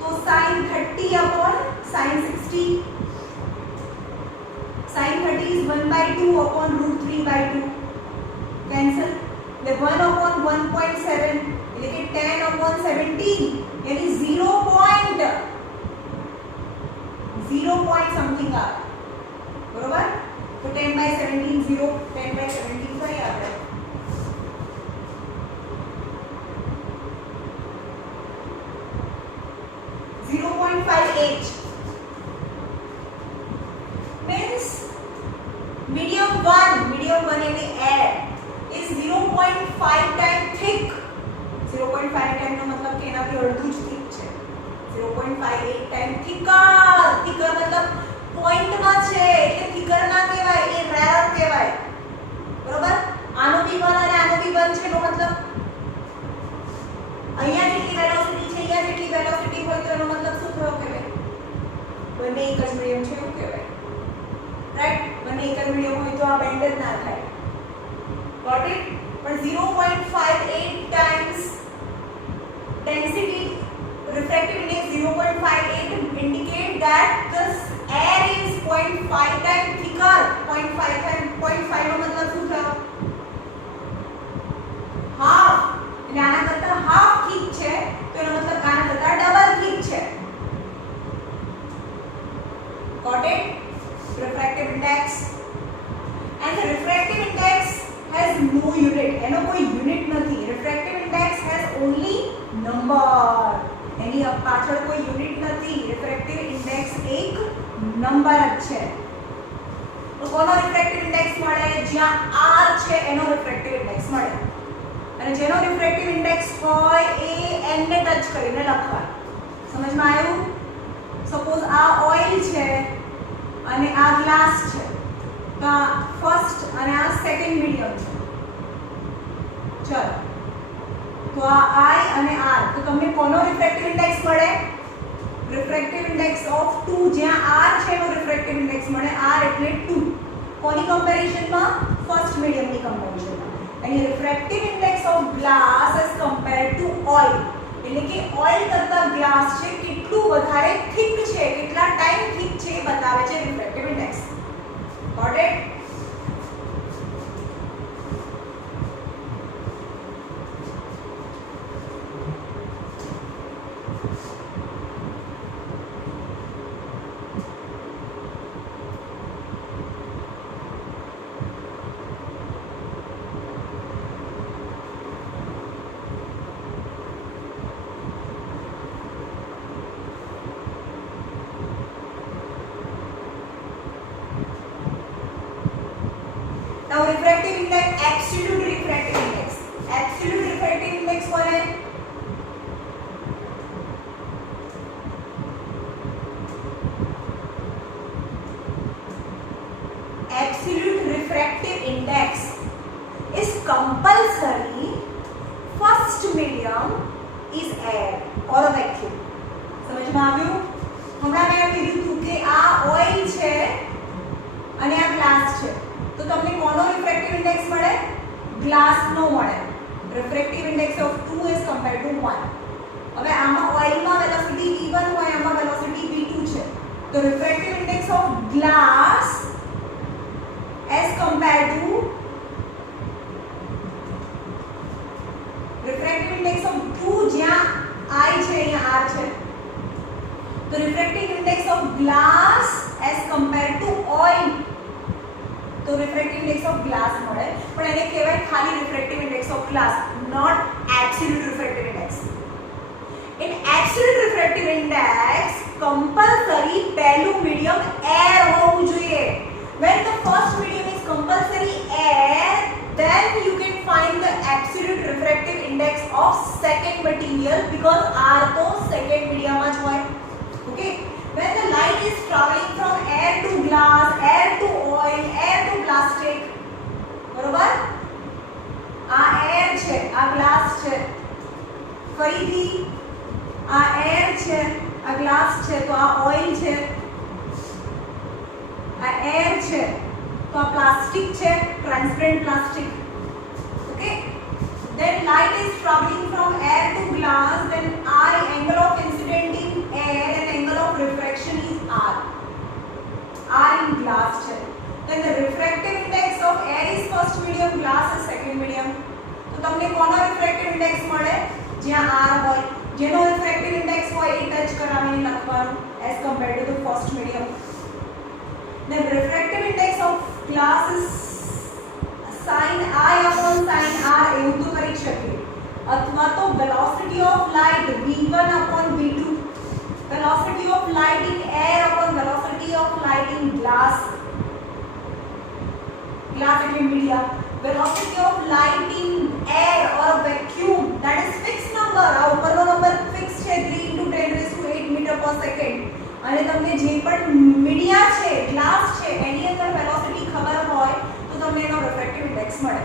તો sin 30 upon sin 60, sin 30 is 1/2 upon √3/2, cancel. એટલે 1 upon 1.7 એટલે કે 10 upon 17 यानी 0 point something આવે, બરોબર? તો 10/17 0, 10/17 કઈ આવે? 0.58 means medium 1 यानी air is 0.5 time thick. 0.5 time નો મતલબ કે એનાથી અડધું જ થીક છે. 0.58 ટાઈમ થીકર મતલબ પોઈન્ટ માં છે, એટલે થીકર ના કહેવાય, એ રેરર કહેવાય, બરોબર? આનો બી 1 અને આનો બી 1 છે, નો મતલબ અહીંયા જેટલી વેલોસિટી છે, અહીંયા જેટલી વેલોસિટી હોય તો એનો મતલબ શું થયો કહેવાય? બંને એક જ મીડિયમ છે એવું કહેવાય, રાઈટ? બંને એક જ મીડિયમ હોય તો આ બેન્ડ જ ના થાય. Got it? પણ 0.58 times density, refractive index 0.58 indicate that this air is 0.5 times thicker. 0.5 નો મતલબ શું થયો? હાફ. એટલે આના કરતા હાફ થીક છે, તો એનો મતલબ આના કરતા ડબલ થીક છે. Got it? Refractive index. And the refractive index has no unit. એનો કોઈ યુનિટ નથી. refractive index has only number. એની પાછળ કોઈ યુનિટ નથી. refractive index એક નંબર જ છે. તો કોનો refractive index મળે? જ્યાં r છે એનો refractive index મળે. અને જેનો refractive index હોય એ n ને ટચ કરીને લખવા. સમજમાં આવ્યું? સપોઝ આ ઓઇલ છે અને આ ગ્લાસ છે, તો આ ફર્સ્ટ અને આ સેકન્ડ મીડિયમ છે. ચલો, તો આ I અને R, તો તમને કોનો રિફ્રેક્ટિવ ઇન્ડેક્સ મળે? રિફ્રેક્ટિવ ઇન્ડેક્સ ઓફ 2, જ્યાં R છે એનો રિફ્રેક્ટિવ ઇન્ડેક્સ મળે. R એટલે 2. કોની કમ્પેરિઝનમાં? ફર્સ્ટ મીડિયમની કમ્પેરિઝનમાં. અને refractive index of glass as compared to oil, એટલે કે ઓઇલ કરતા ગ્લાસ છે કેટલું વધારે થિક છે, કેટલા ટાઈમ થિક છે એ બતાવે છે refractive index. Got it? Refractive index absolute refractive index, absolute refractive index कौन है? Absolute refractive index is compulsory first medium is air और वैक्यूम. સમજમાં આવ્યું? હમણાં મેં કીધું હતું કે આ ઓઇલ છે અને આ ગ્લાસ છે, તો તમને કોનો રિફ્રેક્ટિવ ઇન્ડેક્સ મળે? ગ્લાસનો મળે. Refractive index of 2 as compare to 1. હવે આમાં ઓઇલમાં વેલોસિટી v1 હોય, આમાં વેલોસિટી v2 છે, તો refractive index of glass as compare to refractive index of 2 જ્યાં I છે અહીંયા r છે, તો refractive index of glass as compare to oil, તો રિફ્રેક્ટિવ ઇન્ડેક્સ ઓફ ગ્લાસ મળે. પણ એને કહેવાય ખાલી refractive index of glass, not absolute refractive index. In absolute refractive index compulsory પહેલું મીડિયમ એર હોવું જોઈએ. when the first medium is compulsory air, then you can find the absolute refractive index of second material because r તો second medium માં જ હોય. Okay, when the light is traveling from air to glass, air to oil, air to plastic, બરોબર? આ air છે, આ glass છે, ફરીથી આ air છે, આ glass છે, તો આ oil છે, આ air છે, તો આ plastic છે, transparent plastic. Okay, then light is traveling from air to glass, then I angle of incident in air and angle of refraction is r. R in glass છે. Then the refractive index of air is first medium, glass is second medium. તો તમને કોનો refractive index મળે? જ્યાં r હોય, જેનો refractive index હોય એ touch કરાવીને લખવાનું as compared to the first medium. Then refractive index of glass is sin I upon sin r એવું તો કરી શકીએ, અથવા તો velocity of light v1 upon v2, velocity of light in air upon velocity of light in glass, glass એટલે media, velocity of light in air or vacuum, that is fixed number. આ ઉપરનો number fix છે 3 × 10⁸ metre પર second. અને તમને જે પણ media છે, ગ્લાસ છે, એની અંદર વેલોસિટી ખબર હોય તો તમને એનો રિફ્રેક્ટિવ ઇન્ડેક્સ મળે.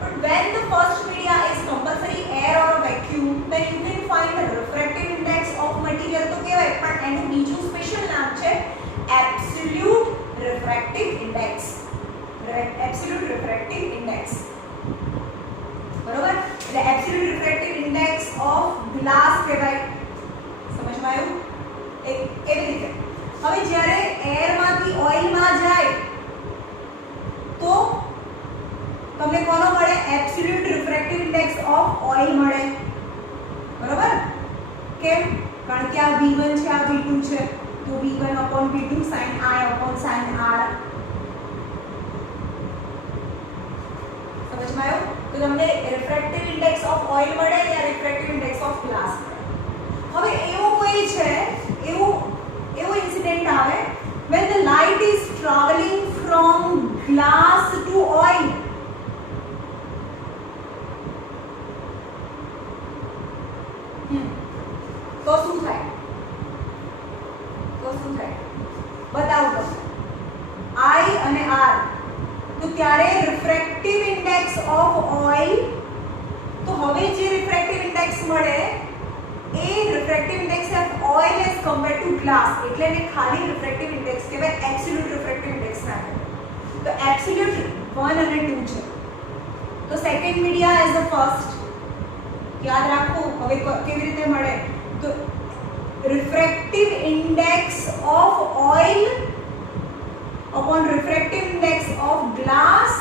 But when the first media is compulsory air or vacuum, then you can find the refractive index of material તો કહેવાય, પણ એનું બીજું સ્પેશિયલ નામ છે absolute refractive index. Absolute refractive index. બરોબર? એટલે absolute refractive index of glass કહેવાય. સમજમાં આવ્યું? એવી રીતે હવે જ્યારે એરમાંથી ઓઇલમાં જાય તો તમને કોનો મળે? Absolute refractive index of oil મળે. બરોબર? કેમ? કારણ કે આ v1 છે, આ v2 છે, તો v1 upon v2 sin I upon sin r. સમજમાં આવ્યું? તો તમને રિફ્રેક્ટિવ ઇન્ડેક્સ ઓફ ઓઇલ મળે યા રિફ્રેક્ટિવ ઇન્ડેક્સ ઓફ ગ્લાસ મળે. હવે એવો કોઈ છે, એવો ઇન્સિડન્ટ આવે when the light is traveling from glass to oil. તો શું થાય? બતાવો તો I અને R. તો ત્યારે રિફ્રેક્ટિવ ઇન્ડેક્સ ઓફ ઓઇલ, તો હવે જે રિફ્રેક્ટિવ ઇન્ડેક્સ મળે એ refractive index of oil as compare to glass, એટલે એને ખાલી રિફ્રેક્ટિવ ઇન્ડેક્સ કહેવાય, એબ્સોલ્યુટ રિફ્રેક્ટિવ ઇન્ડેક્સ ના કહેવાય. તો એબ્સોલ્યુટ 1 અને 2 છે, તો second media as the first. યાદ રાખો હવે કેવી રીતે મળે? તો refractive index of oil upon refractive index of glass,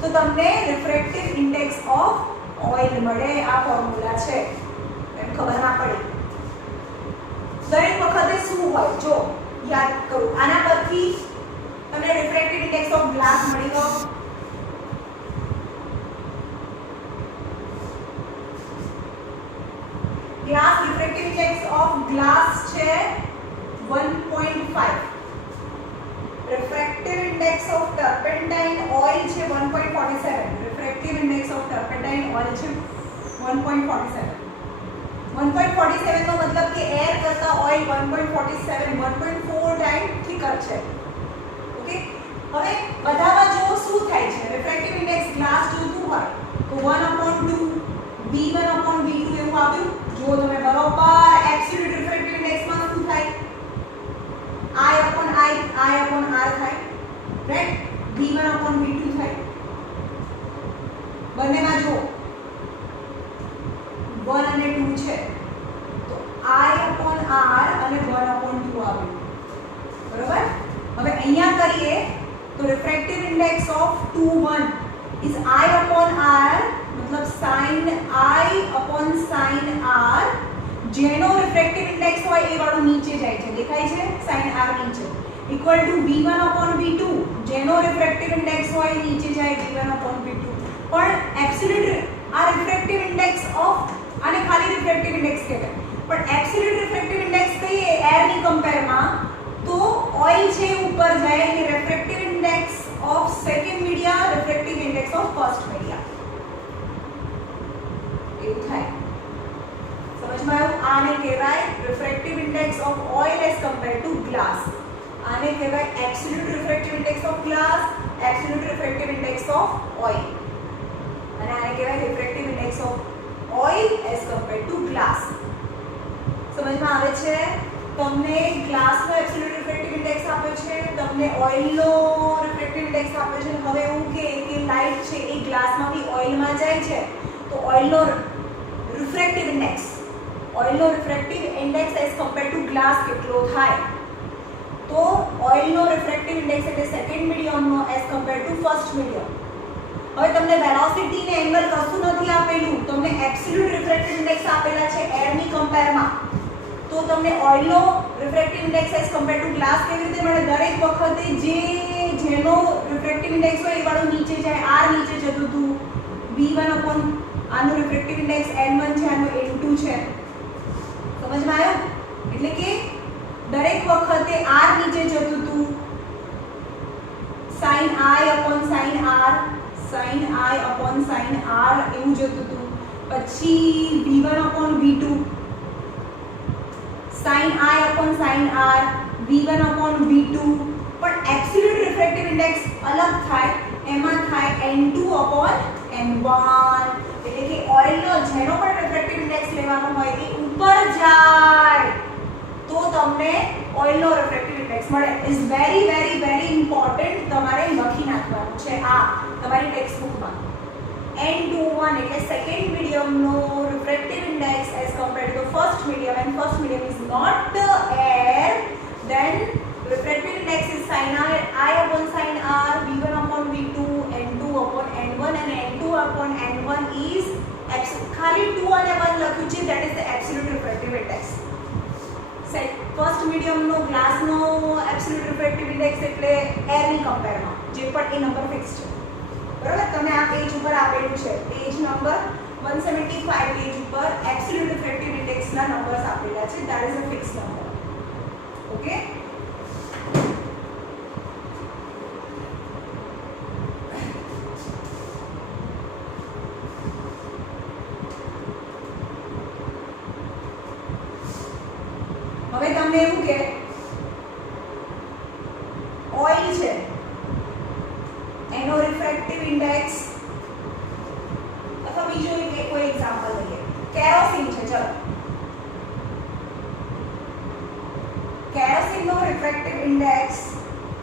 તો તમને રિફ્રેક્ટિવ ઇન્ડેક્સ ઓફ ઓઇલ મળે. આ ફોર્મ્યુલા છે, એમ ખબર ના પડે. દરેક વખતે શું હોય જો યાદ કરો, આના પરથી તમને રિફ્રેક્ટિવ ઇન્ડેક્સ ઓફ ગ્લાસ મળી ગયો. Glass refractive index of glass છે 1.5. refractive index index of turpentine oil છે 1.47. refractive index of turpentine oil છે 1.47. 1.47 નો મતલબ કે એર કરતા ઓઇલ 1.47 1.4 ટાઈમ થિકર છે. ઓકે, હવે બધામાં જો શું થાય છે, રિફ્રેક્ટિવ ઇન્ડેક્સ ગ્લાસ જોતું હોય તો 1/2 v1/v2 એવું આવ્યું. જો તમે બરોબર એબ્સોલ્યુટ રિફ્રેક્ટિવ ઇન્ડેક્સમાં શું થાય, I/R થાય, રાઈટ, v1/v2 થાય. બંનેમાં જો 1 અને 2 છે તો I/R અને 1/2 આવ્યું. બરોબર. હવે અહીંયા કરીએ તો refractive index of 2 1 is I/R, મતલબ sin I/sin R, જેનો રિફ્રેક્ટિવ ઇન્ડેક્સ હોય એ વાળું નીચે જાય છે, દેખાય છે, sin R નીચે, ઇક્વલ ટુ v1/v2, જેનો રિફ્રેક્ટિવ ઇન્ડેક્સ હોય નીચે જાય v1/v2. પણ એબ્સોલ્યુટ આ રિફ્રેક્ટિવ ઇન્ડેક્સ ઓફ, આને ખાલી રિફ્રેક્ટિવ ઇન્ડેક્સ કહેવાય, પણ એબ્સોલ્યુટ રિફ્રેક્ટિવ ઇન્ડેક્સ કહીએ એરની કમ્પેરમાં તો ઓઇલ છે ઉપર જાય એટલે refractive index of second media, refractive index of first media, એવું થાય. સમજમાં આવ્યું? આને કહેવાય refractive index of oil as compare to glass. આને કહેવાય absolute refractive index of glass, absolute refractive index of oil, અને આને કહેવાય refractive index of oil as compare to glass. સમજમાં આવે છે? તમને ગ્લાસનો એબ્સોલ્યુટ રિફ્રેક્ટિવ ઇન્ડેક્સ આપ્યો છે, તમને ઓઇલનો રિફ્રેક્ટિવ ઇન્ડેક્સ આપ્યો છે. હવે એવું કે લાઇટ છે એ ગ્લાસમાંથી ઓઇલમાં જાય છે તો ઓઇલનો refractive index as compare to glass કેટલો થાય? તો ઓઇલનો રિફ્રેક્ટિવ ઇન્ડેક્સ એટલે સેકન્ડ મીડિયમનો as compare to first medium. હવે તમને વેલોસિટી ને એંગલ કશું નથી આપેલું, તમને એબ્સોલ્યુટ રિફ્રેક્ટિવ ઇન્ડેક્સ આપેલા છે એરની કમ્પેરમાં, તો તમને ઓઇલનો refractive index as compare to glass કેવી રીતે મળે? દરેક વખતે જેનો રિફ્રેક્ટિવ ઇન્ડેક્સ હોય એ વાળું નીચે જાય, R નીચે જતું હતું, v1 આનું રિફ્રેક્ટિવ ઇન્ડેક્સ n1 છે, આનું n2 છે. સમજમાં આવ્યું? એટલે કે દરેક વખતે R નીચે જતું હતું, sin I/sin R એવું જતું હતું. પછી v1/v2 sin I/sin R, v1/v2. પણ એબ્સોલ્યુટ રિફ્રેક્ટિવ ઇન્ડેક્સ અલગ થાય, એમાં થાય n2/n1. એટલે કે ઓઇલનો જેનો પણ રિફ્રેક્ટિવ ઇન્ડેક્સ લેવાનો હોય એ ઉપર જાય તો તમને ઓઇલનો રિફ્રેક્ટિવ ઇન્ડેક્સ મળે. Is very very very important, તમારે લખી નાખવાનું છે આ તમારી ટેક્સ્ટબુકમાં. n21 એટલે સેકન્ડ મીડિયમનો refractive index as compare to first medium, and first medium is not air, then refractive index is sin I/sin R, v1/v2, n2/n1, and n2/n1 is ખાલી 2 અને 1 લખ્યું છે, that is the absolute refractive index. ફર્સ્ટ મીડિયમનો ગ્લાસનો absolute refractive index એટલે એરની કમ્પેરમાં જે પણ એ નંબર ફિક્સ છે. બરાબર, તમે આ પેજ ઉપર આપેલું છે, પેજ નંબર 175 પેજ ઉપર એબ્સોલ્યુટ રિફ્રેક્ટિવ ઇન્ડેક્સના નંબર્સ આપેલા છે, that is a fixed number. Okay, હવે તમને એવું કે ઓઇલ છે એનો રિફ્રેક્ટિવ ઇન્ડેક્સ, અથવા બીજો કોઈ એક્ઝામ્પલ લઈએ, કેરોસીન છે. ચલો, કેરોસીનનો રિફ્રેક્ટિવ ઇન્ડેક્સ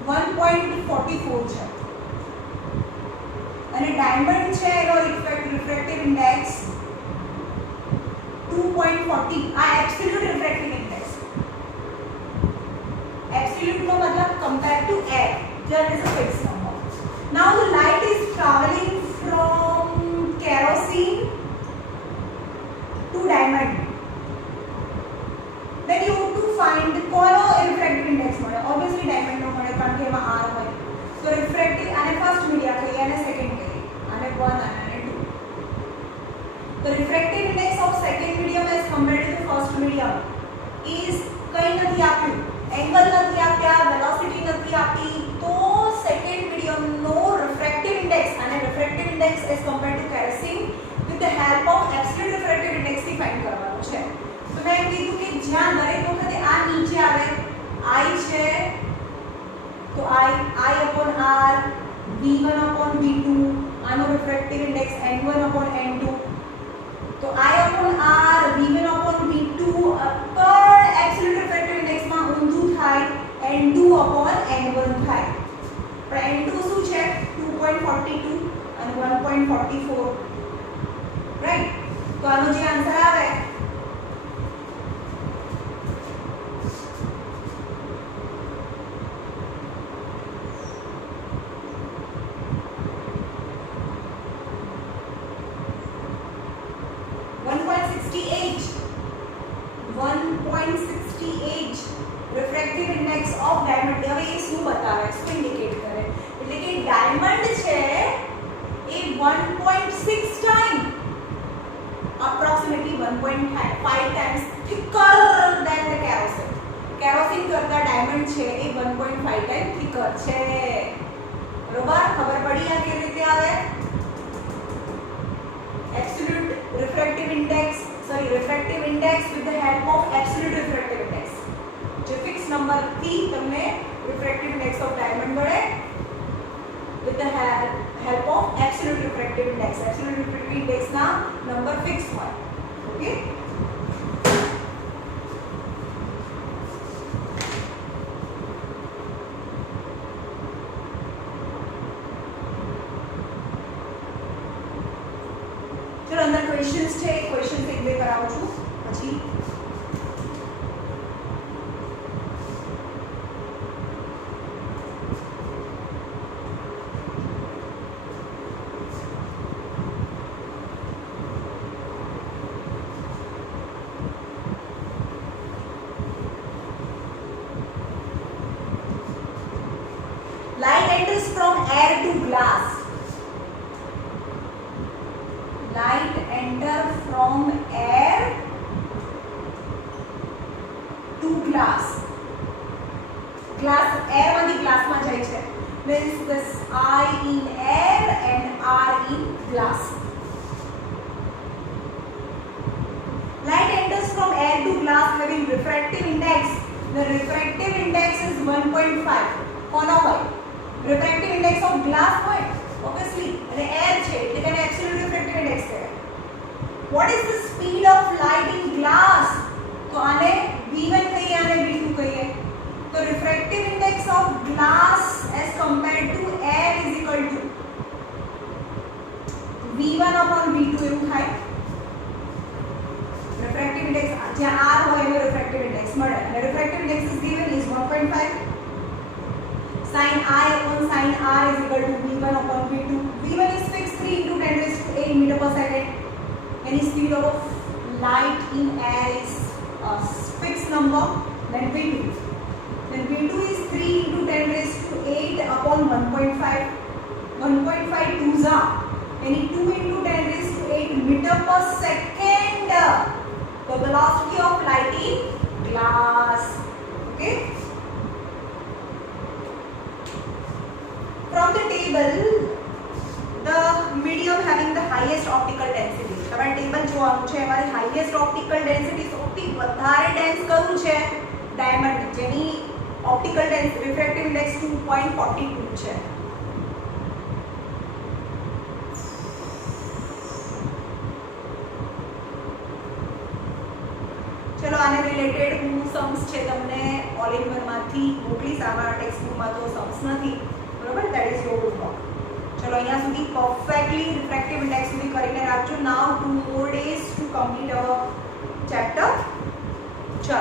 1.44 છે અને ડાયમંડ છે એનો રિફ્રેક્ટિવ ઇન્ડેક્સ 2.40. આ absolute refractive index, absolute no matlab compared to air, there is a fixed number. Now the light is traveling from kerosene to diamond, then you have to find કોનો refractive index મળે? obviously diamond નો મળે કારણ કે એમાં R હોય. so refractive આને first media કહીએ અને સેકન્ડ કહીએ, આને 1 અને 2. the refractive index of second medium as compared to the first medium is કંઈ નથી આપ્યું, એંગલ નથી આપ્યા, વેલોસિટી નથી આપી, તો સેકન્ડ નીચે આવે I છે તો I/R V1/V2 આનો રિફ્રેક્ટિવ ઇન્ડેક્સ N1/N2 તો I/R V1/V2 પણ એબ્સોલ્યુટ રિફ્રેક્ટિવ ઇન્ડેક્સમાં ઊંધું થાય N2/N1 થાય પણ N2 શું છે 2.42 અને 1.44 રાઈટ તો આનો જે આન્સર આવે refractive index of diamond હવે એ શું બતાવે શું ઇન્ડિકેટ કરે એટલે કે ડાયમંડ છે એ 1.6 time approximately 1.5 times thicker than the kerosene kerosene કરતા ડાયમંડ છે એ 1.5 ટાઈમ thicker છે બરોબર ખબર પડી આ કેવી રીતે આવે absolute refractive index with the help of absolute refractive index જે ફિક્સ નંબર થી તમને refractive index of diamond મળે with the help of absolute refractive index ના નંબર ફિક્સ હોય ઓકે ચલો અંદર ક્વેશ્ચન્સ છે ક્વેશ્ચન્સ એક બે કરાવું છું પછી light enters from air to glass light enter from air to glass air માંથી glass માં જાય છે means this I in air and R in glass light enters from air to glass having refractive index the refractive index is 1.5 કોનો હોય refractive index of glass હોય obviously અને air છે એટલે તેને absolute refractive index કહેવાય what is the speed of light in glass તો આને v1 કહીએ આને v2 કહીએ તો refractive index of glass as compared to air is equal to v1/v2 એવું થાય refractive index જ્યાં r હોય એનો refractive index મળે અને refractive index is given is 1.5 sin I upon sin R is equal to V1/V2. V1 is fixed 3 into 10 raised to 8 meter per second. Any speed of light in air is a fixed number. Then V2 is 3 into 10 raised to 8 upon 1.5. 1.5 twos are any 2 into 10 raised to 8 meter per second. The velocity of light in glass. Okay. From the table, the medium having the highest optical density. તમારે table જોવાનું છે એમાં highest optical density સૌથી વધારે dense કયું છે diamond જેની optical density refractive index 2.42 છે ચલો આને રિલેટેડ હું सम्स છે તમને ઓલ ઇન વન માંથી મોકલીશ આમાં ટેક્સ્ટ બુકમાં તો सम्स નથી બરોબર that is your homework ચલો અહીંયા સુધી પરફેક્ટલી રિફ્રેક્ટિવ ઇન્ડેક્સ સુધી કરીને રાખજો now 2 more days to complete our chapter ચલો